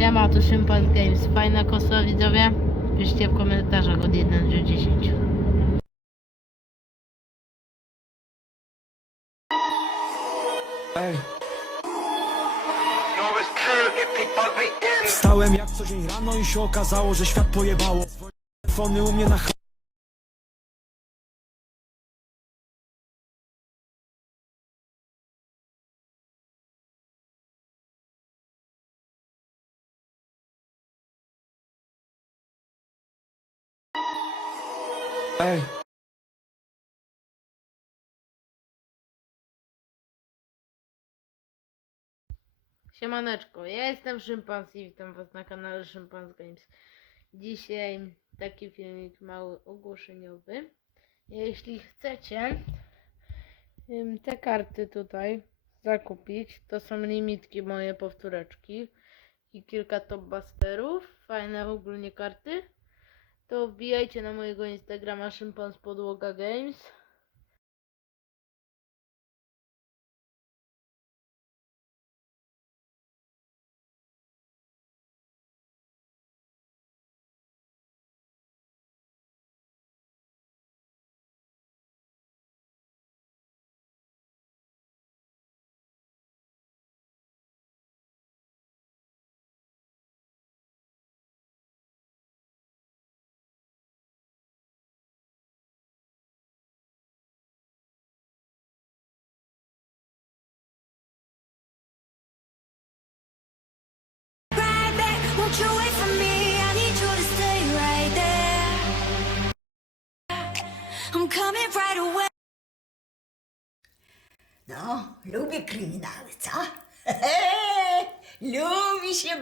Siema, tu Szympans Games. Fajna kosa, widzowie? Piszcie w komentarzach od 1 do 10. Ej, Yo, it's true, if they bug me in. wstałem jak co dzień rano i się okazało, że świat pojebało Telefony u mnie na Ej, Siemaneczko, ja jestem Szympans i witam was na kanale Szympans Games. Dzisiaj taki filmik mały ogłoszeniowy. Jeśli chcecie te karty tutaj zakupić, to są limitki moje powtóreczki i kilka topbusterów, fajne ogólnie karty, to wbijajcie na mojego Instagrama Szympans Podłoga Games. I'm coming right away. No, lubię kryminały, co? Lubi się